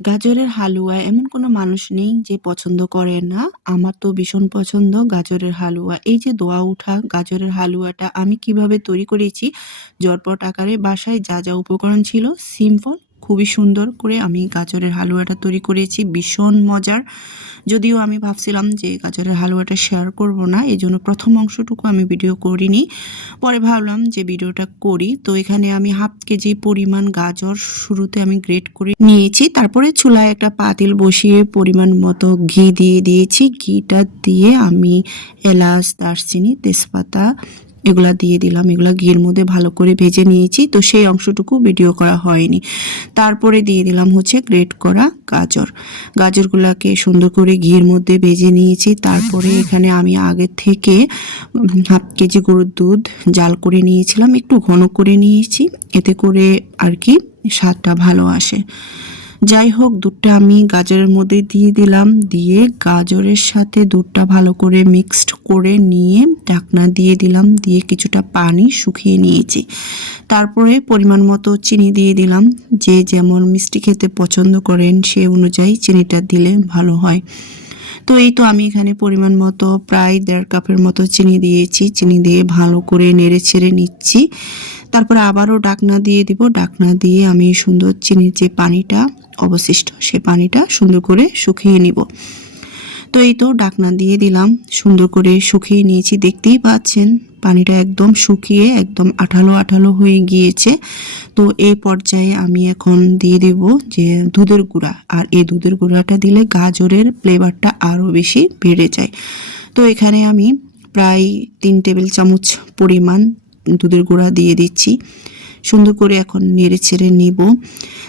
গাজরের হালুয়া এমন কোনো মানুষ নেই যে পছন্দ করে না। আমার তো ভীষণ পছন্দ গাজরের হালুয়া। এই যে দোয়া উঠা গাজরের হালুয়াটা আমি কীভাবে তৈরি করেছি? জটপট আকারে বাসায় যা যা উপকরণ ছিল, সিম্পল খুবই সুন্দর করে আমি গাজরের হালুয়াটা তৈরি করেছি, ভীষণ মজার। যদিও আমি ভাবছিলাম যে গাজরের হালুয়াটা শেয়ার করব না এই জন্য প্রথম অংশটুকু আমি ভিডিও করিনি। পরে ভাবলাম যে ভিডিওটা করি। তো এখানে আমি হাফ কেজি পরিমাণ গাজর শুরুতে আমি গ্রেট করে নিয়েছি। তারপরে চুলায় একটা পাতিল বসিয়ে পরিমাণ মতো ঘি দিয়ে দিয়েছি। ঘিটা দিয়ে আমি এলাচ, দারচিনি, তেজপাতা এগুলা দিয়ে দিলাম। এগুলা ঘির মধ্যে ভালো করে ভেজে নিয়েছি। তো সেই অংশটুকু ভিডিও করা হয়নি। তারপরে দিয়ে দিলাম হচ্ছে গ্রেট করা গাজর। গাজরগুলোকে সুন্দর করে ঘির মধ্যে ভেজে নিয়েছি। তারপরে এখানে আমি আগে থেকে হাফ কেজি গরুর দুধ জাল করে নিয়েছিলাম। একটু ঘন করে নিয়েছি। এতে করে আর কি স্বাদটা ভালো আসে। যাই হোক দুধটা আমি গাজরের মধ্যে দিয়ে দিলাম। দিয়ে গাজরের সাথে দুধটা ভালো করে মিক্সড করে নিয়ে ঢাকনা দিয়ে দিলাম। দিয়ে কিছুটা পানি শুকিয়ে নিয়েছি। তারপরে পরিমাণ মতো চিনি দিয়ে দিলাম। যে যেমন মিষ্টি খেতে পছন্দ করেন, সে অনুযায়ী চিনিটা দিলে ভালো হয়। তো এই তো আমি এখানে পরিমাণ মতো প্রায় দেড় কাপের মতো চিনি দিয়েছি। চিনি দিয়ে ভালো করে নেড়ে ছেড়ে নিচ্ছি। তারপরে আবারও ডাকনা দিয়ে দিব। ডাকনা দিয়ে আমি সুন্দর চিনির যে পানিটা, অবশিষ্ট সে পানিটা সুন্দর করে শুকিয়ে নিব। তো এই তো ডাকনা দিয়ে দিলাম। সুন্দর করে শুকিয়ে নিয়েছি, দেখতেই পাচ্ছেন, পানিটা একদম শুকিয়ে একদম আঠালো আঠালো হয়ে গিয়েছে। তো এই পর্যায়ে আমি এখন দিয়ে দেব যে দুধের গুঁড়া, আর এই দুধের গুঁড়াটা দিলে গাজরের ফ্লেভারটা আরও বেশি বেড়ে যায়। তো এখানে আমি প্রায় তিন টেবিল চামচ পরিমাণ দুধের গুঁড়া দিয়ে দিচ্ছি। সুন্দর করে এখন নেড়ে ছেড়ে নিব।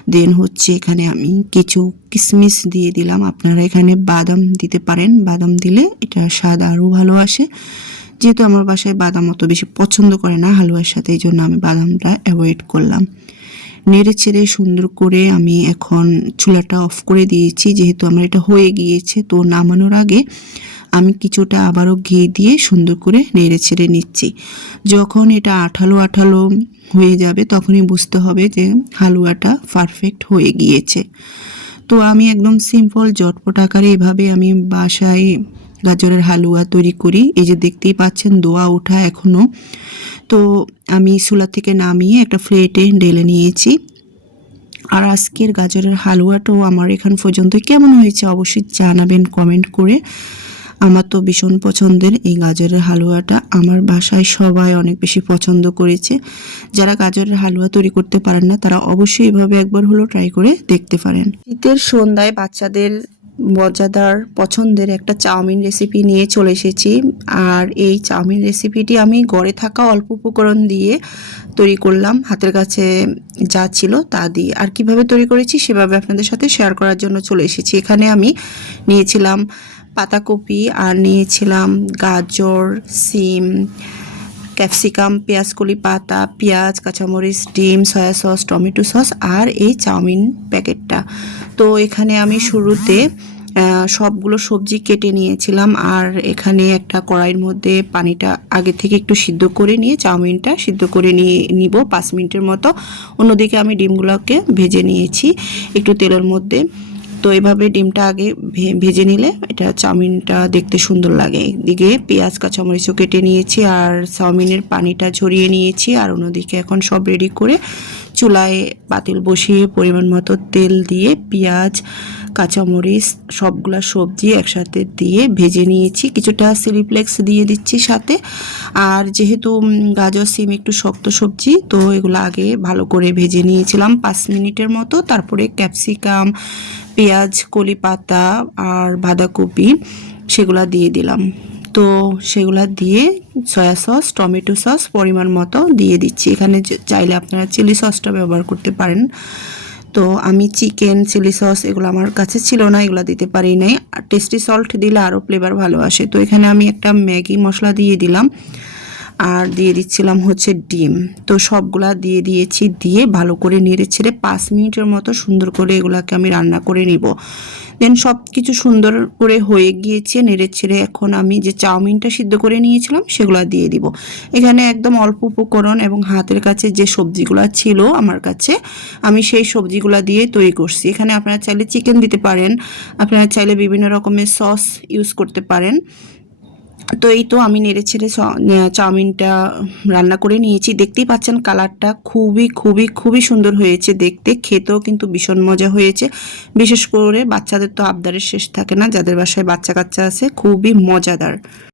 দেন হচ্ছে এখানে আমি কিছু কিশমিশ দিয়ে দিলাম। আপনারা এখানে বাদাম দিতে পারেন। বাদাম দিলে এটা স্বাদ আরও ভালো আসে। যেহেতু আমার বাসায় বাদাম অত বেশি পছন্দ করে না হালুয়ার সাথে, এই জন্য আমি বাদামটা অ্যাভয়েড করলাম। নেড়ে ছেড়ে সুন্দর করে আমি এখন চুলাটা অফ করে দিয়েছি, যেহেতু আমার এটা হয়ে গিয়েছে, তো নামানোর আগে আমি কিছুটা আবারও ঘি দিয়ে সুন্দর করে নেড়ে ছেড়ে নিচ্ছি। যখন এটা আঠালো আঠালো হয়ে যাবে, তখনই বুঝতে হবে যে হালুয়াটা পারফেক্ট হয়ে গিয়েছে। তো আমি একদম সিম্পল জটপট আকারে এভাবে আমি বাসায় গাজরের হালুয়া তৈরি করি। এই যে দেখতেই পাচ্ছেন, দোয়া ওঠা এখনও তো আমি চুলা থেকে নামিয়ে একটা প্লেটে ঢেলে নিয়েছি। আর আজকের গাজরের হালুয়াটাও আমার এখান পর্যন্ত কেমন হয়েছে অবশ্যই জানাবেন কমেন্ট করে। আমার তো ভীষণ পছন্দের এই গাজরের হালুয়াটা। আমার বাসায় সবাই অনেক বেশি পছন্দ করেছে। যারা গাজরের হালুয়া তৈরি করতে পারেন না, তারা অবশ্যই এভাবে একবার হলো ট্রাই করে দেখতে পারেন। শীতের সন্ধ্যায় বাচ্চাদের মজাদার পছন্দের একটা চাউমিন রেসিপি নিয়ে চলে এসেছি। আর এই চাউমিন রেসিপিটি আমি গড়ে থাকা অল্প উপকরণ দিয়ে তৈরি করলাম। হাতের কাছে যা ছিল তা দিয়ে। আর কীভাবে তৈরি করেছি সেভাবে আপনাদের সাথে শেয়ার করার জন্য চলে এসেছি। এখানে আমি নিয়েছিলাম পাতাকপি আর নিয়েছিলাম গাজর, সিম, ক্যাপসিকাম, পেঁয়াজকলি পাতা, পেঁয়াজ, কাঁচামরিচ, ডিম, সয়া সস, টমেটো সস আর এই চাউমিন প্যাকেটটা। তো এখানে আমি শুরুতে সবগুলো সবজি কেটে নিয়েছিলাম আর এখানে একটা কড়াইয়ের মধ্যে পানিটা আগে থেকে একটু সিদ্ধ করে নিয়ে, চাউমিনটা সিদ্ধ করে নিয়ে নিব পাঁচ মিনিটের মতো। অন্যদিকে আমি ডিমগুলোকে ভেজে নিয়েছি একটু তেলের মধ্যে। তো এভাবে ডিমটা আগে ভেজে নিলে এটা চাউমিনটা দেখতে সুন্দর লাগে। এদিকে পেঁয়াজ, কাঁচামরিচও কেটে নিয়েছি আর চাউমিনের পানিটা ঝরিয়ে নিয়েছি আর অন্যদিকে এখন সব রেডি করে চুলায় পাতিল বসিয়ে পরিমাণ মতো তেল দিয়ে পেঁয়াজ, কাঁচামরিচ, সবগুলা সবজি একসাথে দিয়ে ভেজে নিয়েছি। কিছুটা সিলিপ্লেক্স দিয়ে দিচ্ছি সাথে। আর যেহেতু গাজর, সিম একটু শক্ত সবজি, তো এগুলো আগে ভালো করে ভেজে নিয়েছিলাম পাঁচ মিনিটের মতো। তারপরে ক্যাপসিকাম, পেঁয়াজ কলি পাতা আর বাঁধাকপি সেগুলা দিয়ে দিলাম। তো সেগুলো দিয়ে সয়া সস টমেটো সস পরিমাণ মতো দিয়ে দিচ্ছি। এখানে চাইলে আপনারা চিলি সসটা ব্যবহার করতে পারেন। তো আমি চিকেন চিলি সস এগুলো আমার কাছে ছিল না, এগুলো দিতে পারি নাই। আর টেস্টি সল্ট দিলে আরও ফ্লেভার ভালো আসে। তো এখানে আমি একটা ম্যাগি মশলা দিয়ে দিলাম। আর দিয়ে দিচ্ছিলাম হচ্ছে ডিম। তো সবগুলা দিয়ে দিয়েছি, দিয়ে ভালো করে নেড়ে ছেড়ে পাঁচ মিনিটের মতো সুন্দর করে এগুলাকে আমি রান্না করে নিব। দেন সব কিছু সুন্দর করে হয়ে গিয়েছে, নেড়ে ছেড়ে এখন আমি যে চাউমিনটা সিদ্ধ করে নিয়েছিলাম সেগুলো দিয়ে দিব। এখানে একদম অল্প উপকরণ এবং হাতের কাছে যে সবজিগুলো ছিল আমার কাছে, আমি সেই সবজিগুলো দিয়ে তৈরি করছি। এখানে আপনারা চাইলে চিকেন দিতে পারেন, আপনারা চাইলে বিভিন্ন রকমের সস ইউজ করতে পারেন। তো এই তো আমি নেড়ে ছেড়ে চাউমিনটা রান্না করে নিয়েছি। দেখতেই পাচ্ছেন কালারটা খুবই খুবই খুবই সুন্দর হয়েছে দেখতে। খেতেও কিন্তু ভীষণ মজা হয়েছে। বিশেষ করে বাচ্চাদের তো আবদারের শেষ থাকে না, যাদের বাসায় বাচ্চা কাচ্চা আছে, খুবই মজাদার।